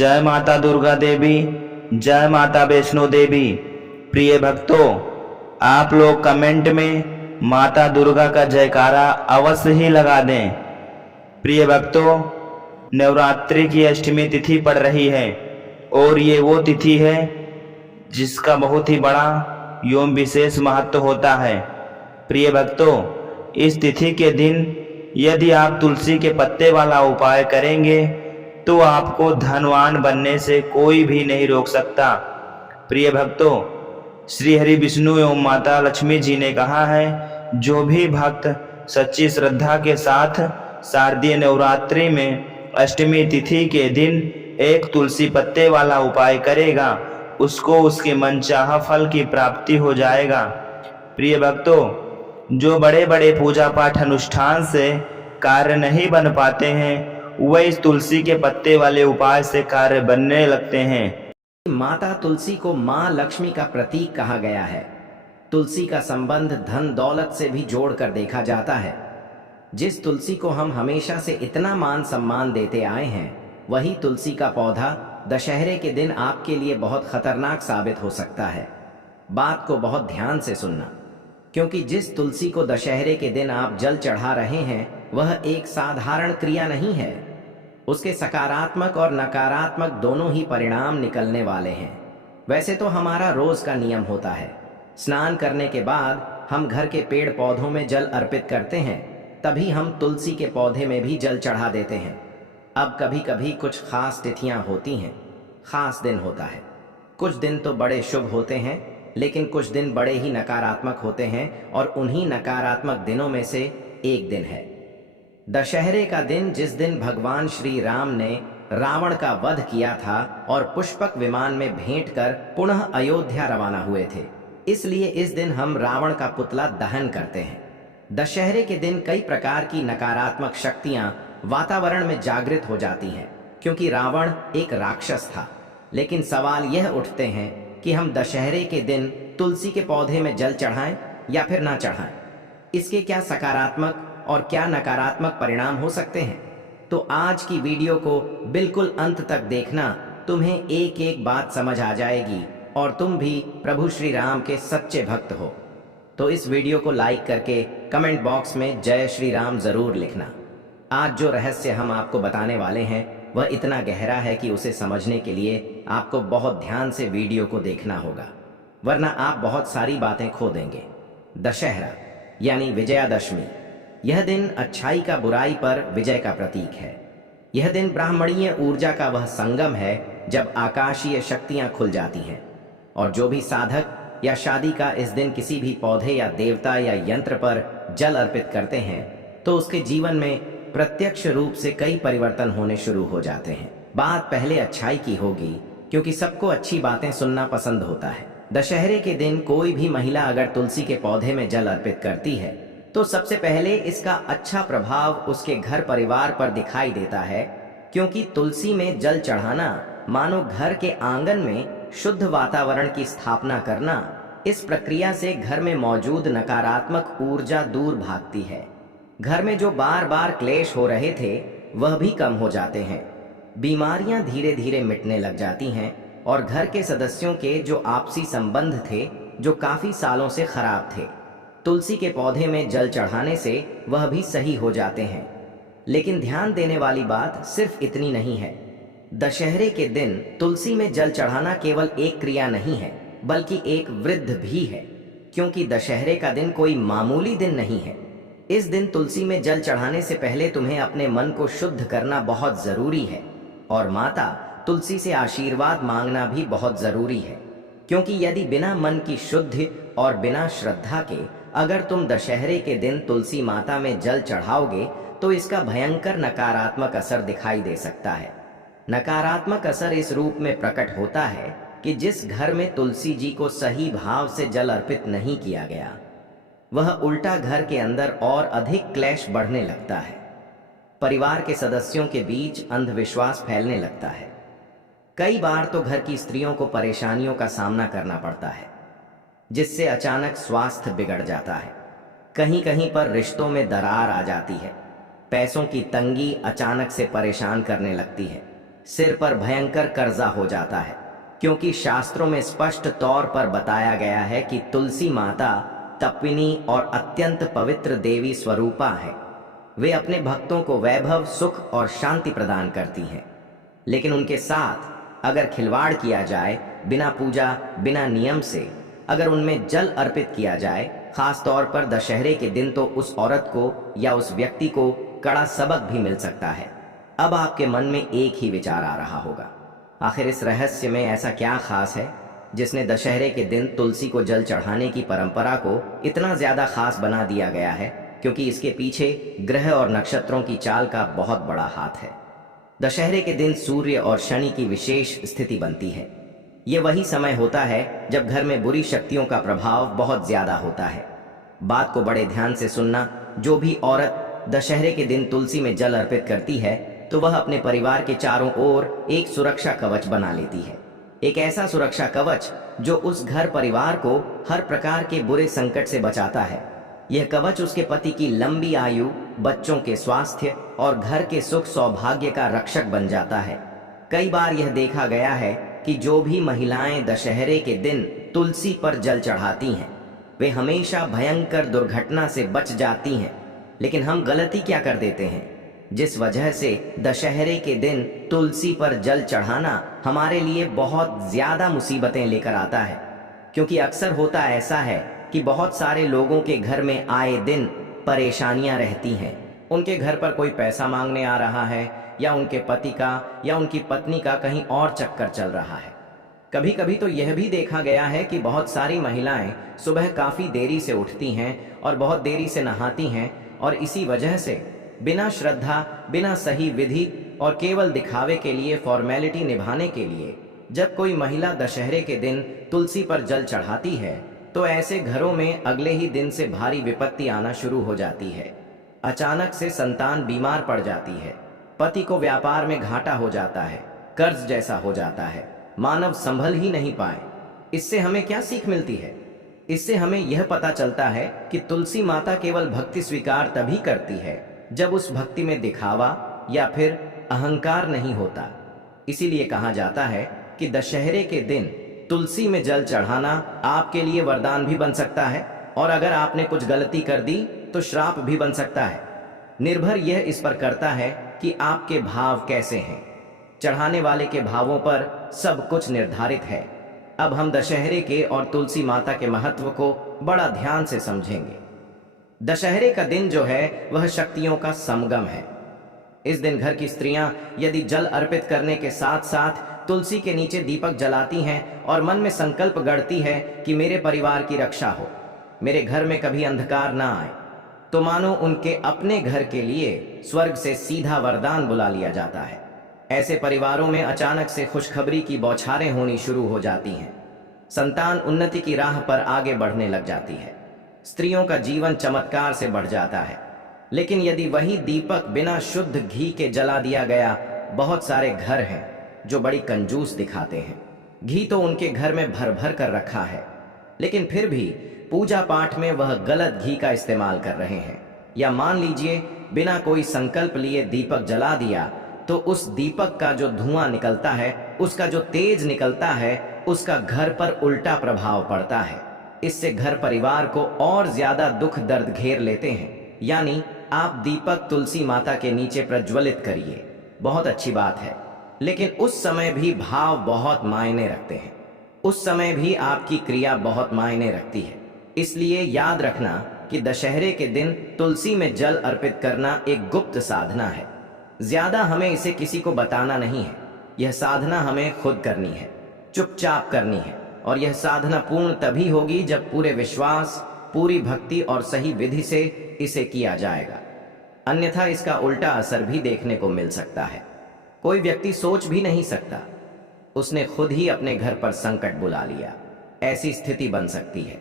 जय माता दुर्गा देवी, जय माता वैष्णो देवी। प्रिय भक्तों, आप लोग कमेंट में माता दुर्गा का जयकारा अवश्य ही लगा दें। प्रिय भक्तों, नवरात्रि की अष्टमी तिथि पड़ रही है और ये वो तिथि है जिसका बहुत ही बड़ा एवं विशेष महत्व होता है। प्रिय भक्तों, इस तिथि के दिन यदि आप तुलसी के पत्ते वाला उपाय करेंगे तो आपको धनवान बनने से कोई भी नहीं रोक सकता। प्रिय भक्तों, श्री हरि विष्णु एवं माता लक्ष्मी जी ने कहा है, जो भी भक्त सच्ची श्रद्धा के साथ शारदीय नवरात्रि में अष्टमी तिथि के दिन एक तुलसी पत्ते वाला उपाय करेगा, उसको उसके मनचाहा फल की प्राप्ति हो जाएगा। प्रिय भक्तों, जो बड़े बड़े पूजा पाठ अनुष्ठान से कार्य नहीं बन पाते हैं, वह इस तुलसी के पत्ते वाले उपाय से कार्य बनने लगते हैं। माता तुलसी को माँ लक्ष्मी का प्रतीक कहा गया है। तुलसी का संबंध धन दौलत से भी जोड़कर देखा जाता है। जिस तुलसी को हम हमेशा से इतना मान सम्मान देते आए हैं, वही तुलसी का पौधा दशहरे के दिन आपके लिए बहुत खतरनाक साबित हो सकता है। बात को बहुत ध्यान से सुनना, क्योंकि जिस तुलसी को दशहरे के दिन आप जल चढ़ा रहे हैं, वह एक साधारण क्रिया नहीं है। उसके सकारात्मक और नकारात्मक दोनों ही परिणाम निकलने वाले हैं। वैसे तो हमारा रोज का नियम होता है, स्नान करने के बाद हम घर के पेड़ पौधों में जल अर्पित करते हैं, तभी हम तुलसी के पौधे में भी जल चढ़ा देते हैं। अब कभी कभी कुछ खास तिथियां होती हैं, खास दिन होता है। कुछ दिन तो बड़े शुभ होते हैं, लेकिन कुछ दिन बड़े ही नकारात्मक होते हैं, और उन्हीं नकारात्मक दिनों में से एक दिन है दशहरे का दिन, जिस दिन भगवान श्री राम ने रावण का वध किया था और पुष्पक विमान में भेंट कर पुनः अयोध्या रवाना हुए थे। इसलिए इस दिन हम रावण का पुतला दहन करते हैं। दशहरे के दिन कई प्रकार की नकारात्मक शक्तियां वातावरण में जागृत हो जाती हैं, क्योंकि रावण एक राक्षस था। लेकिन सवाल यह उठते हैं कि हम दशहरे के दिन तुलसी के पौधे में जल चढ़ाएं या फिर ना चढ़ाएं। इसके क्या सकारात्मक और क्या नकारात्मक परिणाम हो सकते हैं? तो आज की वीडियो को बिल्कुल अंत तक देखना, तुम्हें एक एक बात समझ आ जाएगी और तुम भी प्रभु श्री राम के सच्चे भक्त हो। तो इस वीडियो को लाइक करके कमेंट बॉक्स में जय श्री राम जरूर लिखना। आज जो रहस्य हम आपको बताने वाले हैं, वह इतना गहरा है कि उसे समझने के लिए आपको बहुत ध्यान से वीडियो को देखना होगा, वरना आप बहुत सारी बातें खो देंगे। दशहरा यानी विजयादशमी, यह दिन अच्छाई का बुराई पर विजय का प्रतीक है। यह दिन ब्राह्मणीय ऊर्जा का वह संगम है जब आकाशीय शक्तियां खुल जाती हैं, और जो भी साधक या शादी का इस दिन किसी भी पौधे या देवता या यंत्र पर जल अर्पित करते हैं, तो उसके जीवन में प्रत्यक्ष रूप से कई परिवर्तन होने शुरू हो जाते हैं। बात पहले अच्छाई की होगी, क्योंकि सबको अच्छी बातें सुनना पसंद होता है। दशहरे के दिन कोई भी महिला अगर तुलसी के पौधे में जल अर्पित करती है, तो सबसे पहले इसका अच्छा प्रभाव उसके घर परिवार पर दिखाई देता है, क्योंकि तुलसी में जल चढ़ाना मानो घर के आंगन में शुद्ध वातावरण की स्थापना करना। इस प्रक्रिया से घर में मौजूद नकारात्मक ऊर्जा दूर भागती है। घर में जो बार बार क्लेश हो रहे थे, वह भी कम हो जाते हैं। बीमारियां धीरे धीरे मिटने लग जाती हैं, और घर के सदस्यों के जो आपसी संबंध थे, जो काफी सालों से खराब थे, तुलसी के पौधे में जल चढ़ाने से वह भी सही हो जाते हैं। लेकिन ध्यान देने वाली बात सिर्फ इतनी नहीं है। दशहरे के दिन तुलसी में जल चढ़ाना केवल एक क्रिया नहीं है, बल्कि एक वृद्ध भी है, क्योंकि दशहरे का दिन कोई मामूली दिन नहीं है। इस दिन तुलसी में जल चढ़ाने से पहले तुम्हें अपने मन को शुद्ध करना बहुत जरूरी है, और माता तुलसी से आशीर्वाद मांगना भी बहुत जरूरी है, क्योंकि यदि बिना मन की शुद्धि और बिना श्रद्धा के अगर तुम दशहरे के दिन तुलसी माता में जल चढ़ाओगे, तो इसका भयंकर नकारात्मक असर दिखाई दे सकता है। नकारात्मक असर इस रूप में प्रकट होता है कि जिस घर में तुलसी जी को सही भाव से जल अर्पित नहीं किया गया, वह उल्टा घर के अंदर और अधिक क्लेश बढ़ने लगता है। परिवार के सदस्यों के बीच अंधविश्वास फैलने लगता है। कई बार तो घर की स्त्रियों को परेशानियों का सामना करना पड़ता है, जिससे अचानक स्वास्थ्य बिगड़ जाता है। कहीं कहीं पर रिश्तों में दरार आ जाती है। पैसों की तंगी अचानक से परेशान करने लगती है। सिर पर भयंकर कर्जा हो जाता है, क्योंकि शास्त्रों में स्पष्ट तौर पर बताया गया है कि तुलसी माता तपिनी और अत्यंत पवित्र देवी स्वरूपा है। वे अपने भक्तों को वैभव, सुख और शांति प्रदान करती हैं। लेकिन उनके साथ अगर खिलवाड़ किया जाए, बिना पूजा, बिना नियम से अगर उनमें जल अर्पित किया जाए, खास तौर पर दशहरे के दिन, तो उस औरत को या उस व्यक्ति को कड़ा सबक भी मिल सकता है। अब आपके मन में एक ही विचार आ रहा होगा, आखिर इस रहस्य में ऐसा क्या खास है जिसने दशहरे के दिन तुलसी को जल चढ़ाने की परंपरा को इतना ज्यादा खास बना दिया गया है? क्योंकि इसके पीछे ग्रह और नक्षत्रों की चाल का बहुत बड़ा हाथ है। दशहरे के दिन सूर्य और शनि की विशेष स्थिति बनती है। ये वही समय होता है जब घर में बुरी शक्तियों का प्रभाव बहुत ज्यादा होता है। बात को बड़े ध्यान से सुनना, जो भी औरत दशहरे के दिन तुलसी में जल अर्पित करती है तो वह अपने परिवार के चारों ओर एक सुरक्षा कवच बना लेती है। एक ऐसा सुरक्षा कवच जो उस घर परिवार को हर प्रकार के बुरे संकट से बचाता है। यह कवच उसके पति की लंबी आयु, बच्चों के स्वास्थ्य और घर के सुख सौभाग्य का रक्षक बन जाता है। कई बार यह देखा गया है कि जो भी महिलाएं दशहरे के दिन तुलसी पर जल चढ़ाती हैं, वे हमेशा भयंकर दुर्घटना से बच जाती हैं। लेकिन हम गलती क्या कर देते हैं, जिस वजह से दशहरे के दिन तुलसी पर जल चढ़ाना हमारे लिए बहुत ज्यादा मुसीबतें लेकर आता है। क्योंकि अक्सर होता ऐसा है कि बहुत सारे लोगों के घर में आए दिन परेशानियां रहती हैं। उनके घर पर कोई पैसा मांगने आ रहा है, या उनके पति का या उनकी पत्नी का कहीं और चक्कर चल रहा है। कभी कभी तो यह भी देखा गया है कि बहुत सारी महिलाएं सुबह काफी देरी से उठती हैं और बहुत देरी से नहाती हैं, और इसी वजह से बिना श्रद्धा, बिना सही विधि और केवल दिखावे के लिए, फॉर्मेलिटी निभाने के लिए, जब कोई महिला दशहरे के दिन तुलसी पर जल चढ़ाती है तो ऐसे घरों में अगले ही दिन से भारी विपत्ति आना शुरू हो जाती है। अचानक से संतान बीमार पड़ जाती है, पति को व्यापार में घाटा हो जाता है, कर्ज जैसा हो जाता है, मानव संभल ही नहीं पाए। इससे हमें क्या सीख मिलती है? इससे हमें यह पता चलता है कि तुलसी माता केवल भक्ति स्वीकार तभी करती है जब उस भक्ति में दिखावा या फिर अहंकार नहीं होता। इसीलिए कहा जाता है कि दशहरे के दिन तुलसी में जल चढ़ाना आपके लिए वरदान भी बन सकता है, और अगर आपने कुछ गलती कर दी तो श्राप भी बन सकता है। निर्भर यह इस पर करता है कि आपके भाव कैसे हैं। चढ़ाने वाले के भावों पर सब कुछ निर्धारित है। अब हम दशहरे के और तुलसी माता के महत्व को बड़ा ध्यान से समझेंगे। दशहरे का दिन जो है वह शक्तियों का संगम है। इस दिन घर की स्त्रियां यदि जल अर्पित करने के साथ साथ तुलसी के नीचे दीपक जलाती हैं और मन में संकल्प गढ़ती है कि मेरे परिवार की रक्षा हो, मेरे घर में कभी अंधकार ना आए, तो मानो उनके अपने घर के लिए स्वर्ग से सीधा वरदान बुला लिया जाता है। ऐसे परिवारों में अचानक से खुशखबरी की बौछारें होनी शुरू हो जाती हैं। संतान उन्नति की राह पर आगे बढ़ने लग जाती है। स्त्रियों का जीवन चमत्कार से बढ़ जाता है। लेकिन यदि वही दीपक बिना शुद्ध घी के जला दिया गया, बहुत सारे घर हैं जो बड़ी कंजूस दिखाते हैं। घी तो उनके घर में भर भर कर रखा है, लेकिन फिर भी पूजा पाठ में वह गलत घी का इस्तेमाल कर रहे हैं। या मान लीजिए बिना कोई संकल्प लिए दीपक जला दिया, तो उस दीपक का जो धुआं निकलता है, उसका जो तेज निकलता है, उसका घर पर उल्टा प्रभाव पड़ता है। इससे घर परिवार को और ज्यादा दुख दर्द घेर लेते हैं। यानी आप दीपक तुलसी माता के नीचे प्रज्वलित करिए, बहुत अच्छी बात है, लेकिन उस समय भी भाव बहुत मायने रखते हैं। उस समय भी आपकी क्रिया बहुत मायने रखती है। इसलिए याद रखना कि दशहरे के दिन तुलसी में जल अर्पित करना एक गुप्त साधना है। ज्यादा हमें इसे किसी को बताना नहीं है। यह साधना हमें खुद करनी है, चुपचाप करनी है, और यह साधना पूर्ण तभी होगी जब पूरे विश्वास, पूरी भक्ति और सही विधि से इसे किया जाएगा। अन्यथा इसका उल्टा असर भी देखने को मिल सकता है। कोई व्यक्ति सोच भी नहीं सकता, उसने खुद ही अपने घर पर संकट बुला लिया। ऐसी स्थिति बन सकती है।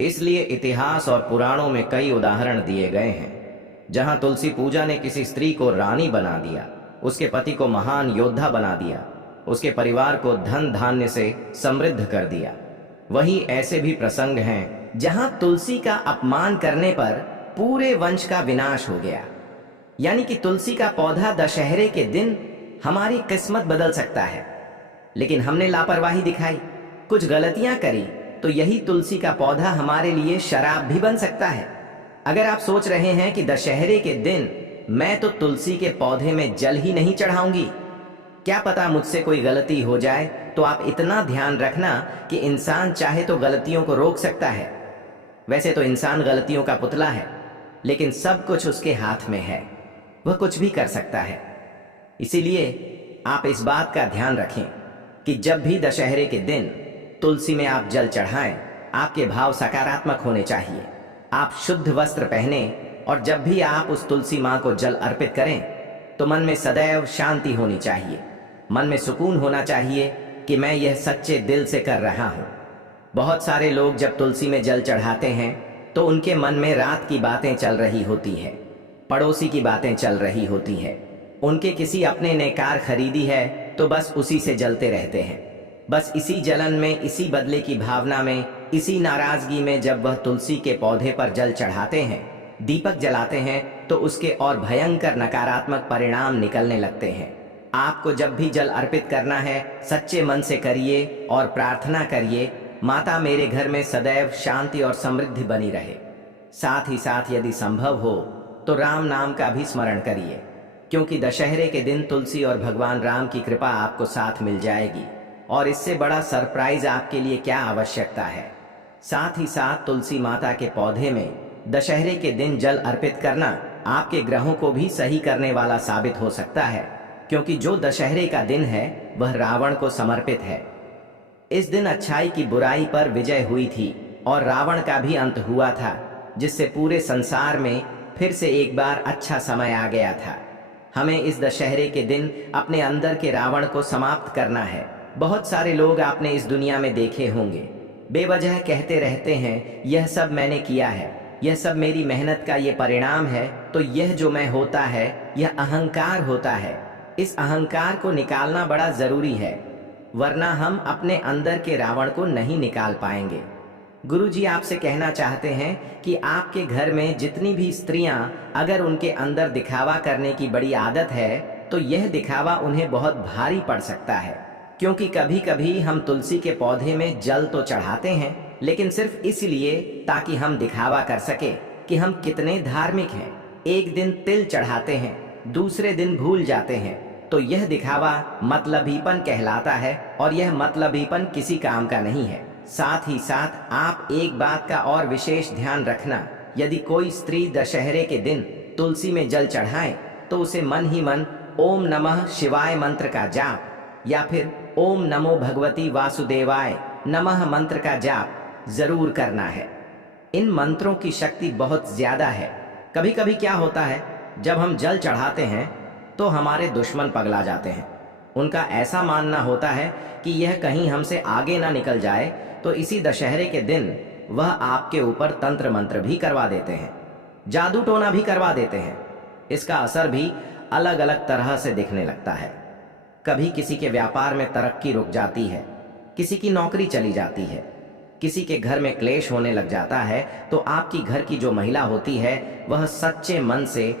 इसलिए इतिहास और पुराणों में कई उदाहरण दिए गए हैं जहां तुलसी पूजा ने किसी स्त्री को रानी बना दिया, उसके पति को महान योद्धा बना दिया, उसके परिवार को धन धान्य से समृद्ध कर दिया। वही ऐसे भी प्रसंग हैं जहां तुलसी का अपमान करने पर पूरे वंश का विनाश हो गया। यानी कि तुलसी का पौधा दशहरे के दिन हमारी किस्मत बदल सकता है। लेकिन हमने लापरवाही दिखाई, कुछ गलतियां करी, तो यही तुलसी का पौधा हमारे लिए शराब भी बन सकता है। अगर आप सोच रहे हैं कि दशहरे के दिन मैं तो तुलसी के पौधे में जल ही नहीं चढ़ाऊंगी, क्या पता मुझसे कोई गलती हो जाए, तो आप इतना ध्यान रखना कि इंसान चाहे तो गलतियों को रोक सकता है। वैसे तो इंसान गलतियों का पुतला है, लेकिन सब कुछ उसके हाथ में है, वह कुछ भी कर सकता है। इसीलिए आप इस बात का ध्यान रखें कि जब भी दशहरे के दिन तुलसी में आप जल चढ़ाएं, आपके भाव सकारात्मक होने चाहिए। आप शुद्ध वस्त्र पहने और जब भी आप उस तुलसी माँ को जल अर्पित करें तो मन में सदैव शांति होनी चाहिए, मन में सुकून होना चाहिए कि मैं यह सच्चे दिल से कर रहा हूँ। बहुत सारे लोग जब तुलसी में जल चढ़ाते हैं तो उनके मन में रात की बातें चल रही होती है, पड़ोसी की बातें चल रही होती है, उनके किसी अपने ने कार खरीदी है तो बस उसी से जलते रहते हैं। बस इसी जलन में, इसी बदले की भावना में, इसी नाराजगी में जब वह तुलसी के पौधे पर जल चढ़ाते हैं, दीपक जलाते हैं, तो उसके और भयंकर नकारात्मक परिणाम निकलने लगते हैं। आपको जब भी जल अर्पित करना है, सच्चे मन से करिए और प्रार्थना करिए, माता मेरे घर में सदैव शांति और समृद्धि बनी रहे। साथ ही साथ यदि संभव हो तो राम नाम का भी स्मरण करिए, क्योंकि दशहरे के दिन तुलसी और भगवान राम की कृपा आपको साथ मिल जाएगी और इससे बड़ा सरप्राइज आपके लिए क्या आवश्यकता है। साथ ही साथ तुलसी माता के पौधे में दशहरे के दिन जल अर्पित करना आपके ग्रहों को भी सही करने वाला साबित हो सकता है, क्योंकि जो दशहरे का दिन है वह रावण को समर्पित है। इस दिन अच्छाई की बुराई पर विजय हुई थी और रावण का भी अंत हुआ था, जिससे पूरे संसार में फिर से एक बार अच्छा समय आ गया था। हमें इस दशहरे के दिन अपने अंदर के रावण को समाप्त करना है। बहुत सारे लोग आपने इस दुनिया में देखे होंगे, बेवजह कहते रहते हैं यह सब मैंने किया है, यह सब मेरी मेहनत का ये परिणाम है। तो यह जो मैं होता है यह अहंकार होता है। इस अहंकार को निकालना बड़ा जरूरी है, वरना हम अपने अंदर के रावण को नहीं निकाल पाएंगे। गुरुजी आपसे कहना चाहते हैं कि आपके घर में जितनी भी स्त्रियां अगर उनके अंदर दिखावा करने की बड़ी आदत है तो यह दिखावा उन्हें बहुत भारी पड़ सकता है, क्योंकि कभी कभी हम तुलसी के पौधे में जल तो चढ़ाते हैं, लेकिन सिर्फ इसलिए ताकि हम दिखावा कर सके कि हम कितने धार्मिक हैं। एक दिन तिल चढ़ाते हैं, दूसरे दिन भूल जाते हैं, तो यह दिखावा मतलबीपन कहलाता है और यह मतलबीपन किसी काम का नहीं है। साथ ही साथ आप एक बात का और विशेष ध्यान रखना, यदि कोई स्त्री दशहरे के दिन तुलसी में जल चढ़ाए तो उसे मन ही मन ओम नमः शिवाय मंत्र का जाप या फिर ओम नमो भगवती वासुदेवाय नमः मंत्र का जाप जरूर करना है। इन मंत्रों की शक्ति बहुत ज्यादा है। कभी कभी क्या होता है, जब हम जल चढ़ाते हैं तो हमारे दुश्मन पगला जाते हैं। उनका ऐसा मानना होता है कि यह कहीं हमसे आगे ना निकल जाए, तो इसी दशहरे के दिन वह आपके ऊपर तंत्र मंत्र भी करवा देते हैं, जादू टोना भी करवा देते हैं। इसका असर भी अलग अलग तरह से दिखने लगता है। कभी किसी के व्यापार में तरक्की रुक जाती है, किसी की नौकरी चली जाती है, किसी के घर में क्लेश होने लग जाता है, तो आपकी घर की जो महिला होती है वह सच्चे मन से